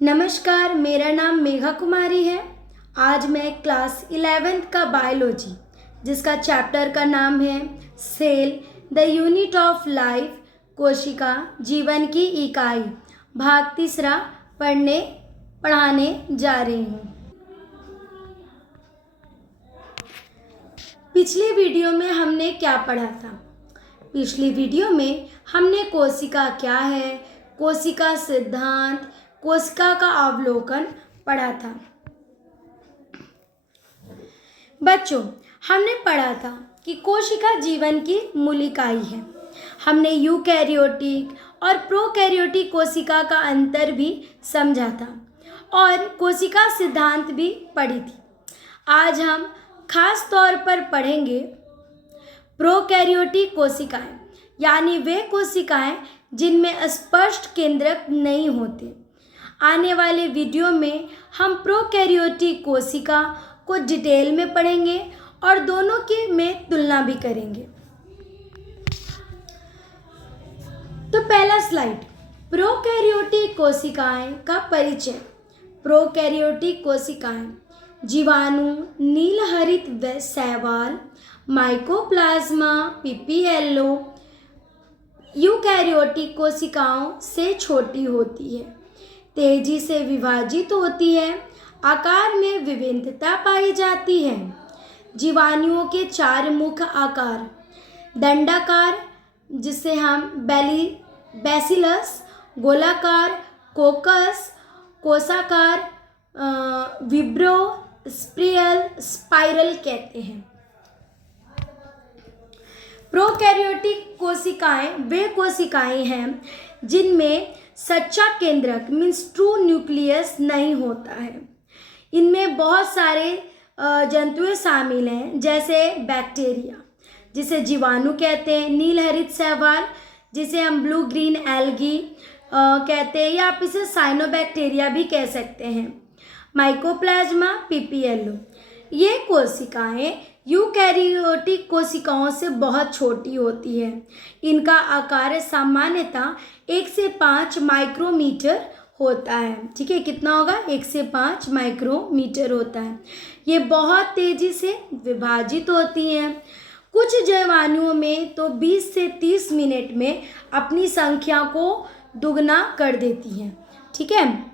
नमस्कार, मेरा नाम मेघा कुमारी है। आज मैं क्लास 11th का बायोलॉजी जिसका चैप्टर का नाम है cell the unit of life, कोशिका जीवन की इकाई, भाग तीसरा पढ़ाने जा रही हूँ। पिछले वीडियो में हमने क्या पढ़ा था? पिछली वीडियो में हमने कोशिका क्या है, कोशिका सिद्धांत, कोशिका का अवलोकन पढ़ा था। बच्चों, हमने पढ़ा था कि कोशिका जीवन की मूल इकाई है। हमने यूकैरियोटिक और प्रोकैरियोटिक कोशिका का अंतर भी समझा था और कोशिका सिद्धांत भी पढ़ी थी। आज हम खास तौर पर पढ़ेंगे प्रोकैरियोटिक कोशिकाएं, यानी वे कोशिकाएं जिनमें स्पष्ट केंद्रक नहीं होते। आने वाले वीडियो में हम प्रोकैरियोटिक कोशिका को डिटेल में पढ़ेंगे और दोनों की में तुलना भी करेंगे। तो पहला स्लाइड, प्रोकैरियोटिक कोशिकाएं का परिचय। प्रोकैरियोटिक कोशिकाएं जीवाणु, नीलहरित शैवाल, माइकोप्लाज्मा, पीपीएलओ यूकैरियोटिक कोशिकाओं से छोटी होती है, तेजी से विभाजित होती है, आकार में विभिन्नता पाई जाती है। जीवाणुओं के 4 मुख्य आकार, दंडाकार जिसे हम बैसिलस, गोलाकार, कोकस, कोषाकार, विब्रो, स्पाइरल कहते हैं। प्रोकैरियोटिक कोशिकाएं वे कोशिकाएं हैं जिनमें सच्चा केंद्रक मीन्स ट्रू न्यूक्लियस नहीं होता है। इनमें बहुत सारे जंतुएं शामिल हैं, जैसे बैक्टीरिया जिसे जीवाणु कहते हैं, नीलहरित शैवाल जिसे हम ब्लू ग्रीन एल्गी कहते हैं या आप इसे साइनोबैक्टीरिया भी कह सकते हैं, माइकोप्लाज्मा, पीपीएलओ। ये कोशिकाएं यूकैरियोटिक कोशिकाओं से बहुत छोटी होती है। इनका आकार सामान्यतः 1 से 5 माइक्रोमीटर होता है। ठीक है, कितना होगा? 1 से 5 माइक्रोमीटर होता है। ये बहुत तेजी से विभाजित होती हैं। कुछ जीवाणुओं में तो 20 से 30 मिनट में अपनी संख्या को दुगना कर देती हैं। ठीक है,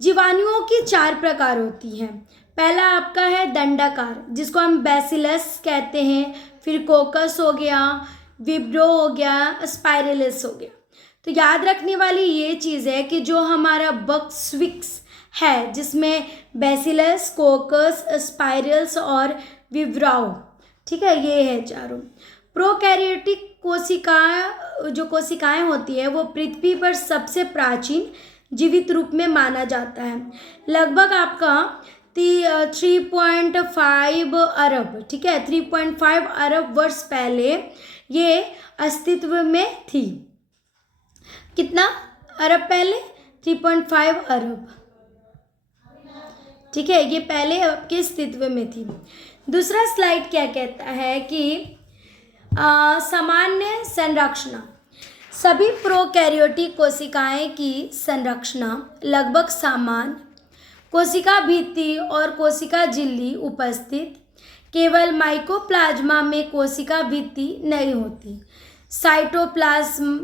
जीवाणुओं की 4 प्रकार होती हैं। पहला आपका है दंडाकार जिसको हम बैसिलस कहते हैं, फिर कोकस हो गया, विब्रो हो गया, स्पाइरलिस हो गया। तो याद रखने वाली ये चीज़ है कि जो हमारा बक्सविक्स है जिसमें बैसिलस, कोकस, स्पाइरल्स और विब्राओ, ठीक है, ये है चारों। प्रोकैरियोटिक कोशिकाएं होती है वो पृथ्वी पर सबसे प्राचीन जीवित रूप में माना जाता है। लगभग आपका 3.5 अरब, ठीक है, 3.5 अरब वर्ष पहले ये अस्तित्व में थी। कितना अरब पहले? 3.5 अरब। ठीक है, ये पहले आपके अस्तित्व में थी। दूसरा स्लाइड क्या कहता है कि सामान्य संरचना। सभी प्रोकैरियोटिक कोशिकाएं की संरचना लगभग समान, कोशिका भित्ति और कोशिका झिल्ली उपस्थित, केवल माइकोप्लाज्मा में कोशिका भित्ति नहीं होती। साइटोप्लाज्म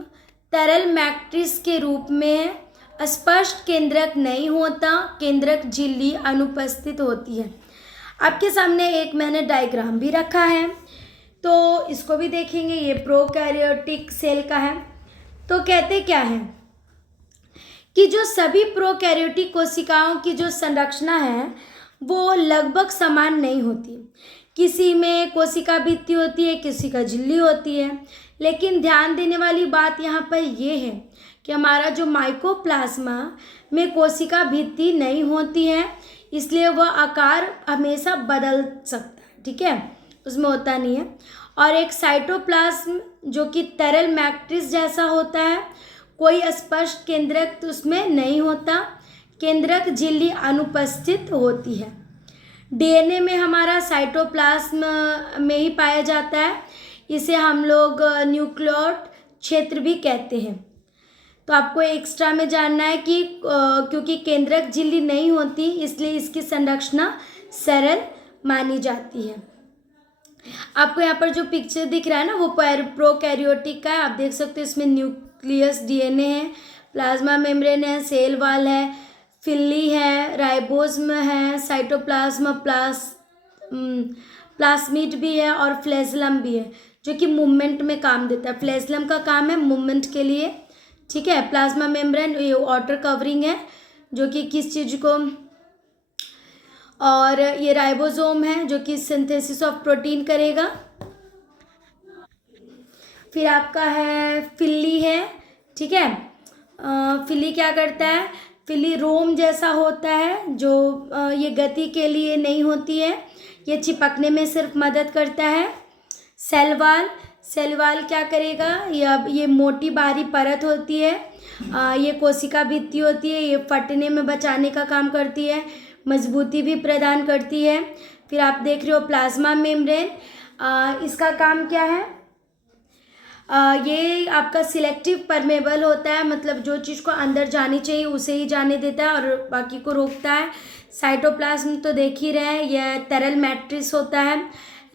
तरल मैट्रिक्स के रूप में स्पष्ट केंद्रक नहीं होता, केंद्रक झिल्ली अनुपस्थित होती है। आपके सामने एक मैंने डायग्राम भी रखा है, तो इसको भी देखेंगे। ये प्रोकैरियोटिक सेल का है। तो कहते क्या है कि जो सभी प्रोकैरियोटिक कोशिकाओं की जो संरचना है वो लगभग समान नहीं होती। किसी में कोशिका भित्ति होती है, किसी का झिल्ली होती है। लेकिन ध्यान देने वाली बात यहाँ पर ये है कि हमारा जो माइकोप्लाज्मा में कोशिका भित्ति नहीं होती है, इसलिए वह आकार हमेशा बदल सकता है। ठीक है, उसमें होता नहीं है। और एक साइटोप्लाज्म जो कि तरल मैट्रिक्स जैसा होता है, कोई स्पष्ट केंद्रक तो उसमें नहीं होता, केंद्रक झिल्ली अनुपस्थित होती है। डीएनए में हमारा साइटोप्लाज्म में ही पाया जाता है। इसे हम लोग न्यूक्लियोइड क्षेत्र भी कहते हैं। तो आपको एक्स्ट्रा में जानना है कि क्योंकि केंद्रक झिल्ली नहीं होती इसलिए इसकी संरचना सरल मानी जाती है। आपको यहाँ पर जो पिक्चर दिख रहा है ना वो प्रोकैरियोटिक का है। आप देख सकते हो इसमें न्यूक्लियस डीएनए है, प्लाज्मा मेम्ब्रेन है, सेल वॉल है, फिल्ली है, राइबोसम है, साइटोप्लाज्म प्लाज्मिड भी है और फ्लैजेलम भी है जो कि मूवमेंट में काम देता है। फ्लैजेलम का काम है मूवमेंट के लिए, ठीक है। प्लाज्मा मेम्ब्रेन ये वाटर कवरिंग है जो कि किस चीज़ को, और ये राइबोसोम है जो कि सिंथेसिस ऑफ प्रोटीन करेगा। फिर आपका है फिल्ली है, ठीक है। फिल्ली क्या करता है, फिल्ली रोम जैसा होता है जो ये गति के लिए नहीं होती है, ये चिपकने में सिर्फ मदद करता है। सेल वॉल क्या करेगा, ये मोटी बारी परत होती है, ये कोशिका भित्ति होती है, ये फटने में बचाने का काम करती है, मजबूती भी प्रदान करती है। फिर आप देख रहे हो प्लाज्मा मेम्ब्रेन, इसका काम क्या है, ये आपका सिलेक्टिव परमेबल होता है, मतलब जो चीज़ को अंदर जानी चाहिए उसे ही जाने देता है और बाकी को रोकता है। साइटोप्लाज्म तो देख ही रहे हैं, यह तरल मैट्रिक्स होता है।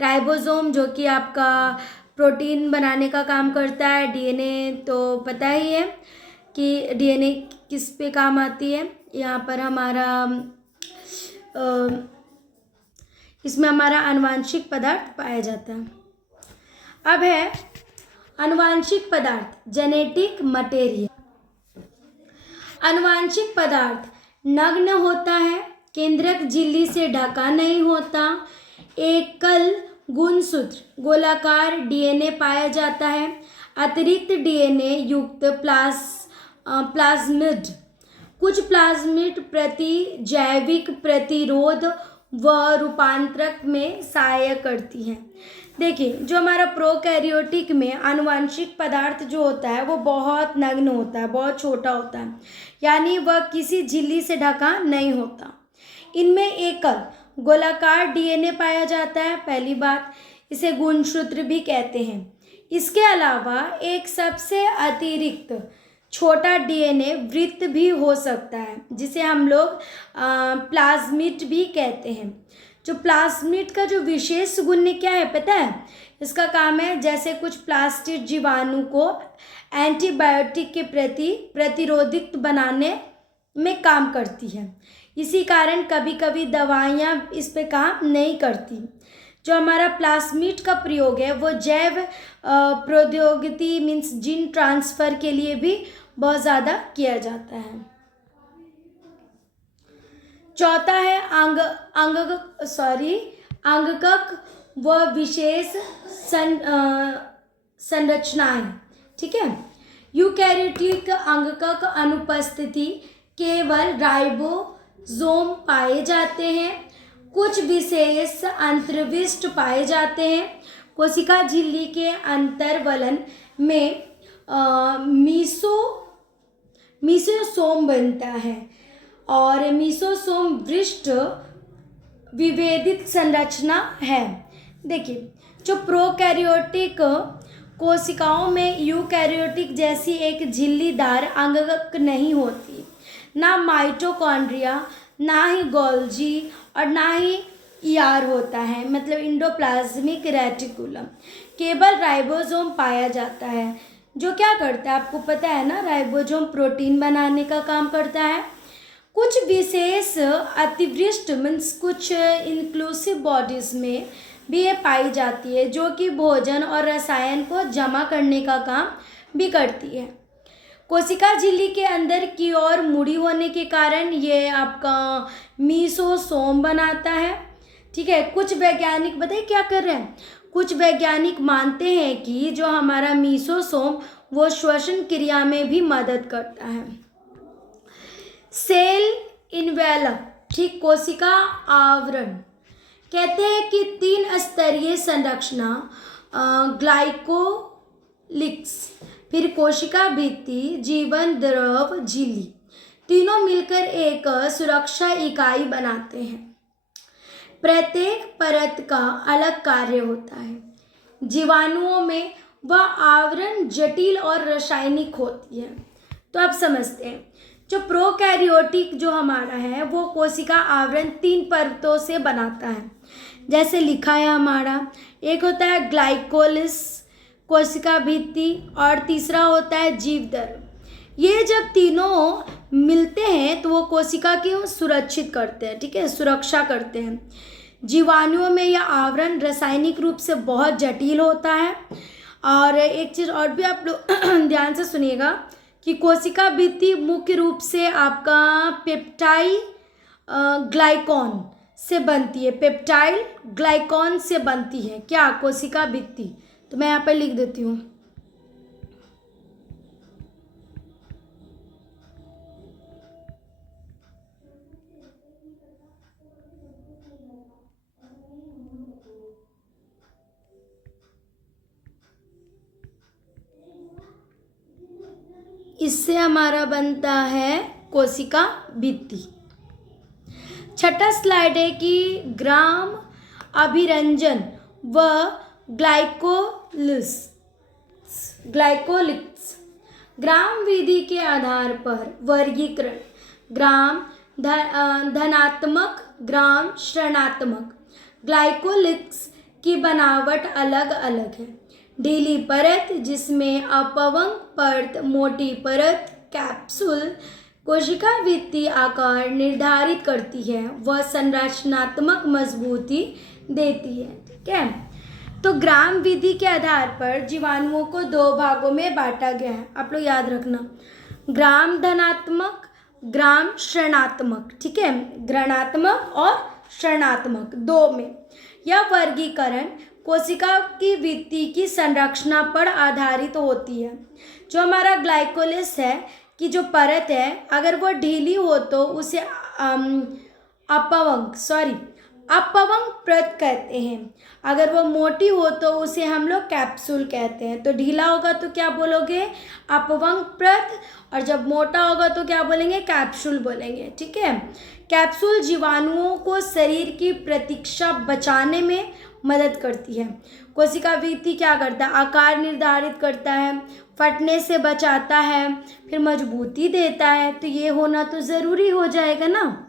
राइबोसोम जो कि आपका प्रोटीन बनाने का काम करता है। डीएनए तो पता ही है कि डीएनए किस पे काम आती है। यहाँ पर हमारा इसमें हमारा आनुवांशिक पदार्थ पाया जाता है। अब है आनुवांशिक पदार्थ, जेनेटिक मटेरियल। आनुवांशिक पदार्थ नग्न होता है, केंद्रक झिल्ली से ढका नहीं होता, एकल गुणसूत्र गोलाकार डीएनए पाया जाता है, अतिरिक्त डीएनए युक्त प्लाज्मिड, कुछ प्लाज्मिड प्रति जैविक प्रतिरोध व रूपांतरक में सहायक करती हैं। देखिए जो हमारा प्रोकैरियोटिक में आनुवंशिक पदार्थ जो होता है वो बहुत नग्न होता है, बहुत छोटा होता है, यानी वह किसी झिल्ली से ढका नहीं होता। इनमें एकल गोलाकार डीएनए पाया जाता है, पहली बात, इसे गुणसूत्र भी कहते हैं। इसके अलावा एक सबसे अतिरिक्त छोटा डीएनए वृत्त भी हो सकता है जिसे हम लोग प्लाज्मिड भी कहते हैं। जो प्लाज्मिड का जो विशेष गुण क्या है पता है, इसका काम है जैसे कुछ प्लास्टिक जीवाणु को एंटीबायोटिक के प्रति प्रतिरोधित बनाने में काम करती है। इसी कारण कभी कभी दवाइयाँ इस पे काम नहीं करती। जो हमारा प्लाज्मिड का प्रयोग है वो जैव प्रौद्योगिकी मीन्स जीन ट्रांसफ़र के लिए भी बहुत ज़्यादा किया जाता है। चौथा है अंगकक व विशेष संरचनाएं, ठीक है। यूकैरियोटिक अंगकक अनुपस्थिति केवल राइबोसोम पाए जाते हैं, कुछ विशेष अंतर्विष्ट पाए जाते हैं। कोशिका झिल्ली के अंतर्वलन में मीसोसोम बनता है और मीसोसोम विशिष्ट विभेदित संरचना है। देखिए जो प्रोकैरियोटिक कोशिकाओं में यूकैरियोटिक जैसी एक झिल्लीदार अंगक नहीं होती, ना माइटोकॉन्ड्रिया, ना ही गोल्जी और ना ही ईआर होता है, मतलब इंडोप्लाज्मिक रेटिकुलम। केवल राइबोसोम पाया जाता है जो क्या करता है आपको पता है ना, राइबोसोम प्रोटीन बनाने का काम करता है। कुछ विशेष अतिवृष्ट मीन्स कुछ इंक्लूसिव बॉडीज़ में भी ये पाई जाती है जो कि भोजन और रसायन को जमा करने का काम भी करती है। कोशिका झिल्ली के अंदर की ओर मुड़ी होने के कारण ये आपका मीसोसोम बनाता है, ठीक है। कुछ वैज्ञानिक बताइए क्या कर रहे हैं, कुछ वैज्ञानिक मानते हैं कि जो हमारा मीसोसोम वो श्वसन क्रिया में भी मदद करता है। सेल इनवेलप, ठीक, कोशिका आवरण, कहते हैं कि 3 स्तरीय संरचना ग्लाइकोलिक्स, फिर कोशिका भित्ति, जीवन द्रव झिल्ली, तीनों मिलकर एक सुरक्षा इकाई बनाते हैं। प्रत्येक परत का अलग कार्य होता है। जीवाणुओं में वह आवरण जटिल और रासायनिक होती है। तो अब समझते हैं। जो प्रोकैरियोटिक जो हमारा है वो कोशिका आवरण 3 परतों से बनाता है, जैसे लिखा है हमारा। एक होता है ग्लाइकोलिस, कोशिका भित्ति, और तीसरा होता है जीवदर्भ। ये जब तीनों मिलते हैं तो वो कोशिका की सुरक्षित करते हैं, ठीक है, सुरक्षा करते हैं। जीवाणुओं में यह आवरण रासायनिक रूप से बहुत जटिल होता है। और एक चीज़ और भी आप लोग ध्यान से सुनिएगा कि कोशिका भित्ति मुख्य रूप से आपका पेप्टाइल ग्लाइकॉन से बनती है। पेप्टाइल ग्लाइकॉन से बनती है क्या? कोशिका भित्ति। तो मैं यहाँ पर लिख देती हूँ। इससे हमारा बनता है कोशिका भित्ति। छठा स्लाइड है कि ग्राम अभिरंजन व ग्लाइकोलिक्स ग्राम विधि के आधार पर वर्गीकरण। ग्राम धनात्मक, ग्राम ऋणात्मक। ग्लाइकोलिक्स की बनावट अलग अलग है। ढीली परत जिसमें अपवंग परत, मोटी परत कैप्सूल कोशिका भित्ति आकार निर्धारित करती है, वह संरचनात्मक मजबूती देती है, ठीक है। तो ग्राम विधि के आधार पर जीवाणुओं को 2 भागों में बांटा गया है, आप लोग याद रखना। ग्राम धनात्मक, ग्राम ऋणात्मक, ठीक है, घृणात्मक और ऋणात्मक 2 में। यह वर्गीकरण कोशिका की भित्ति की संरचना पर आधारित होती है। जो हमारा ग्लाइकोलिस है कि जो परत है, अगर वो ढीली हो तो उसे अपवंग परत कहते हैं। अगर वो मोटी हो तो उसे हम लोग कैप्सूल कहते हैं। तो ढीला होगा तो क्या बोलोगे? अपवंग परत, और जब मोटा होगा तो क्या बोलेंगे? कैप्सूल बोलेंगे, ठीक है। कैप्सूल जीवाणुओं को शरीर की प्रतीक्षा बचाने में मदद करती है। कोशिका भित्ति क्या करता है? आकार निर्धारित करता है, फटने से बचाता है, फिर मजबूती देता है। तो ये होना तो ज़रूरी हो जाएगा ना।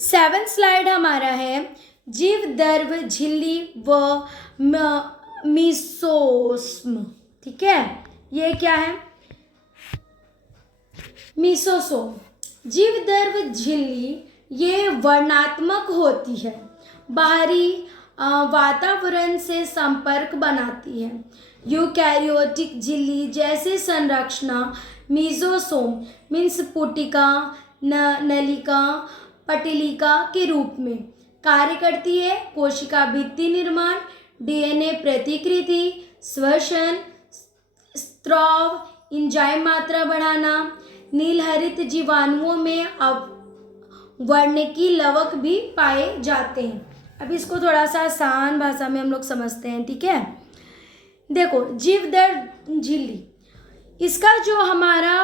7 स्लाइड हमारा है जीवदर्भ, झिल्ली व मीसोसोम, ठीक है। ये क्या है? मीसोसोम। जीवदर्भ झिल्ली ये वर्णात्मक होती है, बाहरी वातावरण से संपर्क बनाती है। यूकैरियोटिक झिल्ली जैसे संरचना मीसोसोम मीन्स पुटिका, नलिका, पटलिका के रूप में कार्य करती है। कोशिका भित्ति निर्माण, डीएनए प्रतिकृति, श्वसन, स्त्राव, एंजाइम मात्रा बढ़ाना, नीलहरित जीवाणुओं में वर्णकी लवक भी पाए जाते हैं। अब इसको थोड़ा सा आसान भाषा में हम लोग समझते हैं, ठीक है। देखो, जीवदर्भ झिल्ली, इसका जो हमारा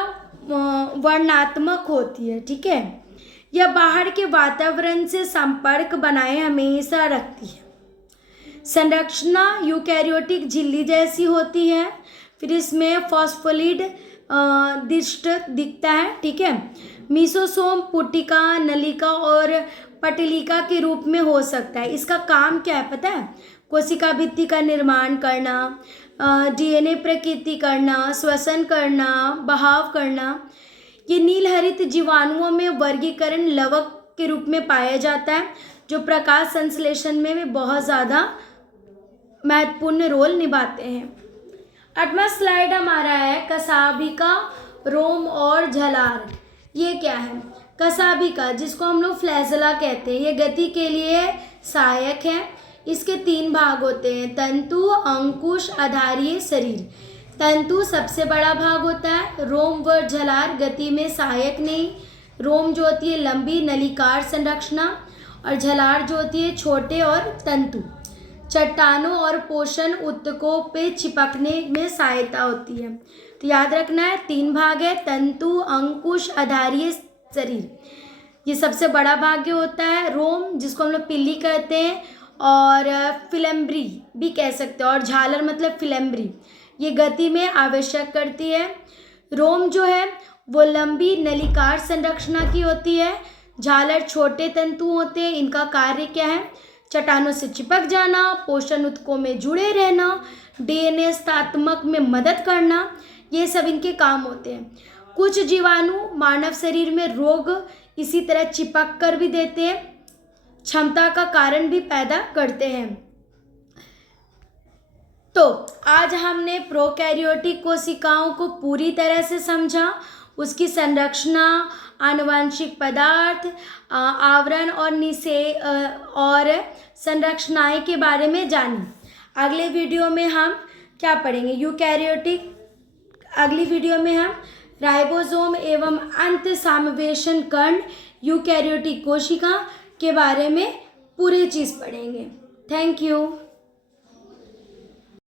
वर्णात्मक होती है, ठीक है, यह बाहर के वातावरण से संपर्क बनाए हमेशा रखती है। संरचना यूकैरियोटिक झिल्ली जैसी होती है, फिर इसमें फॉस्फोलिड दिखता है, ठीक है। मीसोसोम पुटिका, नलिका और पटलिका के रूप में हो सकता है। इसका काम क्या है पता है? कोशिका भित्ति का निर्माण करना, डीएनए प्रकृति करना, श्वसन करना, बहाव करना। ये नीलहरित जीवाणुओं में वर्गीकरण लवक के रूप में पाया जाता है, जो प्रकाश संश्लेषण में भी बहुत ज़्यादा महत्वपूर्ण रोल निभाते हैं। 8वां स्लाइड हमारा है कसाभिका, रोम और झलार। ये क्या है? कसाभिका, जिसको हम लोग फ्लैजेला कहते हैं, ये गति के लिए सहायक है। इसके 3 भाग होते हैं: तंतु, अंकुश, आधारीय शरीर। तंतु सबसे बड़ा भाग होता है। रोम व झलार गति में सहायक नहीं। रोम जो होती है लंबी नलिकार संरचना, और झलार जो होती है छोटे और तंतु। चट्टानों और पोषण ऊतकों पे चिपकने में सहायता होती है। तो याद रखना है 3 भाग है: तंतु, अंकुश, आधारीय शरीर। ये सबसे बड़ा भाग होता है। रोम, जिसको हम लोग पिल्ली कहते हैं, और फिलम्ब्री भी कह सकते हैं, और झालर मतलब फिलम्ब्री, ये गति में आवश्यक करती है। रोम जो है वो लंबी नलिकार संरचना की होती है। झालर छोटे तंतु होते हैं। इनका कार्य क्या है? चट्टानों से चिपक जाना, पोषण ऊतकों में जुड़े रहना, डीएनए स्थात्मक में मदद करना, ये सब इनके काम होते हैं। कुछ जीवाणु मानव शरीर में रोग इसी तरह चिपक कर भी देते हैं, क्षमता का कारण भी पैदा करते हैं। तो आज हमने प्रोकैरियोटिक कोशिकाओं को पूरी तरह से समझा, उसकी संरचना, आनुवंशिक पदार्थ, आवरण और और संरचनाएं के बारे में जानी। अगले वीडियो में हम क्या पढ़ेंगे? यूकैरियोटिक। अगली वीडियो में हम राइबोसोम एवं अंत समावेशन कण यूकैरियोटिक कोशिका के बारे में पूरी चीज़ पढ़ेंगे। Thank you.